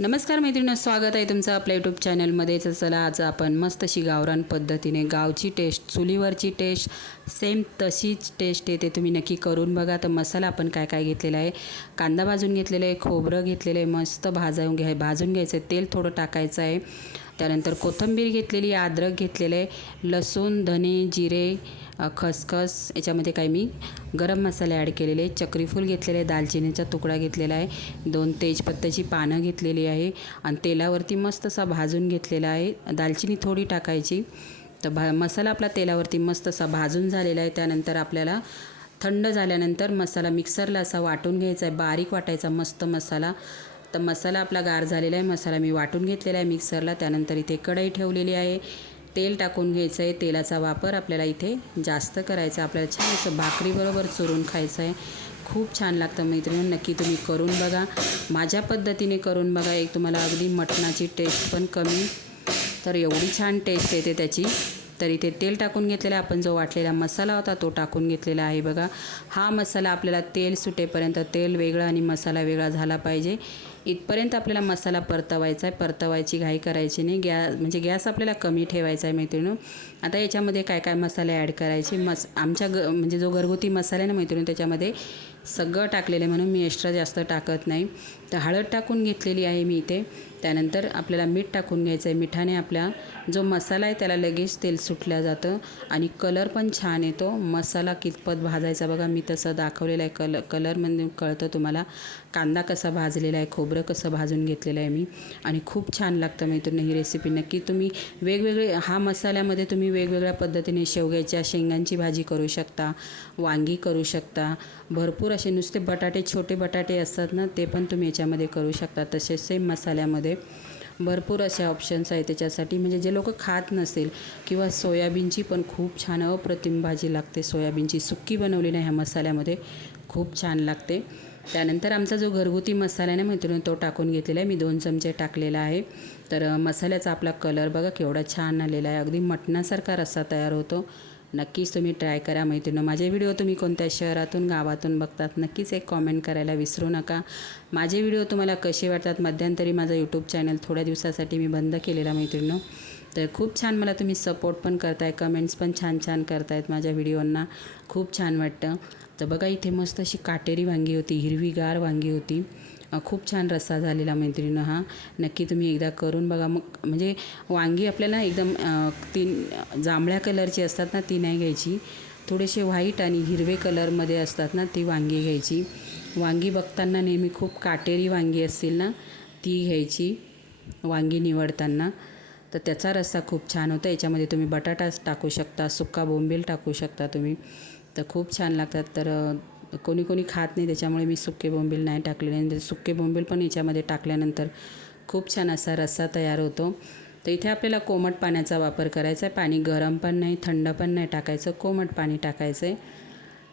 नमस्कार मैत्रिणी स्वागत आहे तुमचं आपल्या यूट्यूब चॅनलमध्ये तर चला आज आपण मस्त अशी गावरान पद्धतीने गावची टेस्ट चुलीवरची टेस्ट सेम तशीच टेस्ट येते तुम्ही नक्की करून बघा. तर मसाला आपण काय काय घेतलेला आहे? कांदा भाजून घेतलेला आहे खोबरं घेतलेलं आहे मस्त भाजून घ्याय भाजून घ्यायचं आहे तेल थोडं टाकायचं आहे. त्यानंतर कोथिंबीर घेतलेली आहे अद्रक घेतलेलं आहे लसूण धने जिरे खसखस याच्यामध्ये काही मी गरम मसाले ॲड केलेले आहे चक्रीफूल घेतलेले आहे दालचिनीचा तुकडा घेतलेला आहे दोन तेजपत्त्याची पानं घेतलेली आहे आणि तेलावरती मस्त असा भाजून घेतलेला आहे. दालचिनी थोडी टाकायची. तर भा मसाला आपला तेलावरती मस्त असा भाजून झालेला आहे. त्यानंतर आपल्याला थंड झाल्यानंतर मसाला मिक्सरला असा वाटून घ्यायचा आहे. बारीक वाटायचा मस्त मसाला. तर मसाला आपला गार झालेला आहे. मसाला मी वाटून घेतलेला आहे मिक्सरला. त्यानंतर इथे कढई ठेवलेली आहे. तेल टाकून घ्यायचं आहे. तेलाचा वापर आपल्याला इथे जास्त करायचा आहे. आपल्याला छान असं भाकरीबरोबर चुरून खायचं आहे. खूप छान लागतं मैत्रिणी नक्की तुम्ही करून बघा. माझ्या पद्धतीने करून बघा. एक तुम्हाला अगदी मटणाची टेस्ट पण कमी. तर एवढी छान टेस्ट येते त्याची. तर इथे तेल टाकून घेतलेला आहे. आपण जो वाटलेला मसाला होता तो टाकून घेतलेला आहे बघा. हा मसाला आपल्याला तेल सुटेपर्यंत तेल वेगळं आणि मसाला वेगळा झाला पाहिजे. इथपर्यंत आपल्याला मसाला परतवायचा आहे. परतवायची घाई करायची नाही. गॅस म्हणजे गॅस आपल्याला कमी ठेवायचा आहे मैत्रिणी आता याच्यामध्ये काय काय मसाले ॲड करायचे? मस आमच्या ग म्हणजे जो घरगुती मसाला आहे ना मैत्रिणी त्याच्यामध्ये सगळं टाकलेलं आहे म्हणून मी एक्स्ट्रा जास्त टाकत नाही. तर हळद टाकून घेतलेली आहे मी इथे. त्यानंतर आपल्याला मीठ टाकून घ्यायचं आहे. मिठाने आपला जो मसाला आहे त्याला लगेच तेल सुटल्या जातं. आणि कलर पण छान येतो. मसाला कितपत भाजायचा बघा. मी तसं दाखवलेलं आहे. कल कलरमध्ये म्हणजे कळतं तुम्हाला. कांदा कसा भाजलेला आहे खूप खोबरं कसं भाजून घेतलेलं आहे मी. आणि खूप छान लागतं मैत्रिणी ही रेसिपी नक्की तुम्ही वेगवेगळे हा मसाल्यामध्ये तुम्ही वेगवेगळ्या पद्धतीने शेवग्याच्या शेंगांची भाजी करू शकता वांगी करू शकता. भरपूर असे नुसते बटाटे छोटे बटाटे असतात ना ते पण तुम्ही याच्यामध्ये करू शकता. तसेच सेम मसाल्यामध्ये भरपूर असे ऑप्शन्स आहेत त्याच्यासाठी. म्हणजे जे लोक खात नसेल किंवा सोयाबीनची पण खूप छान अप्रतिम भाजी लागते. सोयाबीनची सुक्की बनवली नाही ह्या मसाल्यामध्ये. खूप छान लागते. त्यानंतर आमचा जो घरगुती मसाला आहे ना मैत्रिणी तो टाकून घेतलेला आहे. मी दोन चमचे टाकलेला आहे. तर मसाल्याचा आपला कलर बघा केवढा छान आलेला आहे. अगदी मटणासारखा रस्सा तयार होतो. नक्कीच तुम्ही ट्राय करा मैत्रिणी माझे व्हिडिओ तुम्ही कोणत्या शहरातून गावातून बघतात नक्कीच एक कॉमेंट करायला विसरू नका. माझे व्हिडिओ तुम्हाला कसे वाटतात मध्यंतरी माझा यूट्यूब चॅनल थोड्या दिवसासाठी मी बंद केलेला मैत्रिणी तर खूप छान मला तुम्ही सपोर्ट पण करताय कमेंट्स पण छान छान करतायत माझ्या व्हिडिओंना खूप छान वाटतं. तर बघा इथे मस्त अशी काटेरी वांगी होती हिरवीगार वांगी होती. खूप छान रस्सा झालेला मैत्रिणीनं हा. नक्की तुम्ही एकदा करून बघा. मग म्हणजे वांगी आपल्याला एकदम तीन जांभळ्या कलरची असतात ना ती नाही घ्यायची. थोडेसे व्हाईट आणि हिरवे कलरमध्ये असतात ना ती वांगी घ्यायची. वांगी बघताना नेहमी खूप काटेरी वांगी असतील ना ती घ्यायची. वांगी निवडताना. तर त्याचा रस्सा खूप छान होता. याच्यामध्ये तुम्ही बटाटा टाकू शकता सुक्का बोंबील टाकू शकता तुम्ही. तर खूप छान लागतात. तर कोणी कोणी खात नाही त्याच्यामुळे मी सुके बोंबील नाही टाकलेले. आणि सुक्के बोंबील पण याच्यामध्ये टाकल्यानंतर खूप छान असा रस्सा तयार होतो. तर इथे आपल्याला कोमट पाण्याचा वापर करायचा आहे. पाणी गरम पण नाही थंड पण नाही टाकायचं. कोमट पाणी टाकायचं आहे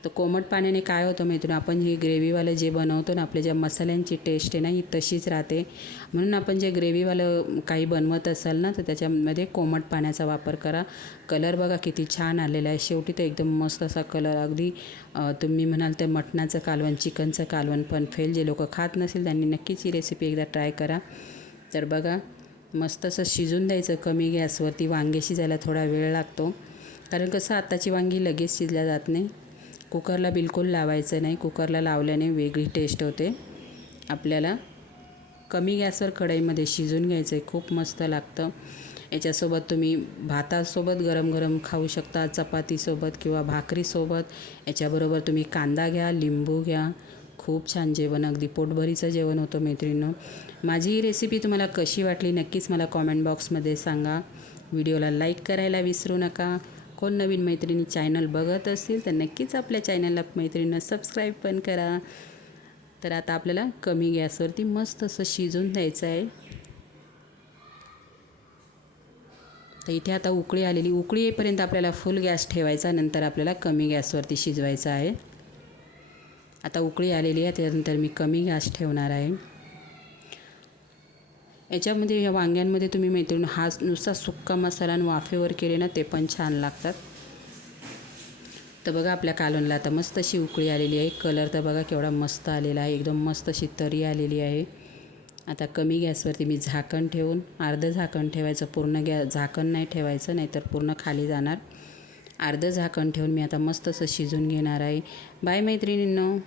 तर कोमट पाण्याने काय होतं माहिती आपण ही ग्रेव्हीवालं जे बनवतो ना आपल्या ज्या मसाल्यांची टेस्ट आहे ना ही तशीच राहते. म्हणून आपण जे ग्रेव्हीवालं काही बनवत असाल ना तर त्याच्यामध्ये कोमट पाण्याचा वापर करा. कलर बघा किती छान आलेला आहे. शेवटी तर एकदम मस्त असा कलर. अगदी तुम्ही म्हणाल तर मटणाचं कालवण चिकनचं कालवण पण फेल जे लोक खात नसेल त्यांनी नक्कीच ही रेसिपी एकदा ट्राय करा. तर बघा मस्त असं शिजून द्यायचं कमी गॅसवरती. वांगे शिजायला थोडा वेळ लागतो. कारण कसं आत्ताची वांगी लगेच शिजल्या जात नाही. कुकरला बिलकुल लावायचं नाही. कुकरला लावल्याने वेगळी टेस्ट होते. आपल्याला कमी गॅसवर कढईमध्ये शिजून घ्यायचं आहे खूप मस्त लागतं. याच्यासोबत तुम्ही भातासोबत गरम गरम खाऊ शकता चपातीसोबत किंवा भाकरीसोबत. याच्याबरोबर तुम्ही कांदा घ्या लिंबू घ्या. खूप छान जेवण. अगदी पोटभरीचं जेवण होतं मैत्रिणीनं. माझी ही रेसिपी तुम्हाला कशी वाटली नक्कीच मला कॉमेंट बॉक्समध्ये सांगा. व्हिडिओला लाईक करायला विसरू नका. कोण नवीन मैत्रिणी चॅनल बघत असतील तर नक्कीच आपल्या चॅनलला मैत्रिणीनं सबस्क्राईब पण करा. तर आता आपल्याला कमी गॅसवरती मस्त असं शिजून द्यायचं आहे. तर इथे आता उकळी आलेली उकळी येईपर्यंत आपल्याला फुल गॅस ठेवायचा नंतर आपल्याला कमी गॅसवरती शिजवायचं आहे. आता उकळी आलेली आहे त्यानंतर मी कमी गॅस ठेवणार आहे. याच्यामध्ये या वांग्यांमध्ये तुम्ही मैत्रिणी हा नुसता सुक्का मसाला आणि वाफेवर केले ना ते पण छान लागतात. तर बघा आपल्या कालवणला आता मस्त अशी उकळी आलेली आहे. कलर तर बघा केवढा मस्त आलेला आहे. एकदम मस्त अशी तरी आलेली आहे. आता कमी गॅसवरती मी झाकण ठेवून अर्धं झाकण ठेवायचं. पूर्ण गॅ झाकण नाही ठेवायचं नाहीतर पूर्ण खाली जाणार. अर्धं झाकण ठेवून मी आता मस्त असं शिजून घेणार आहे. बाय मैत्रिणींनो.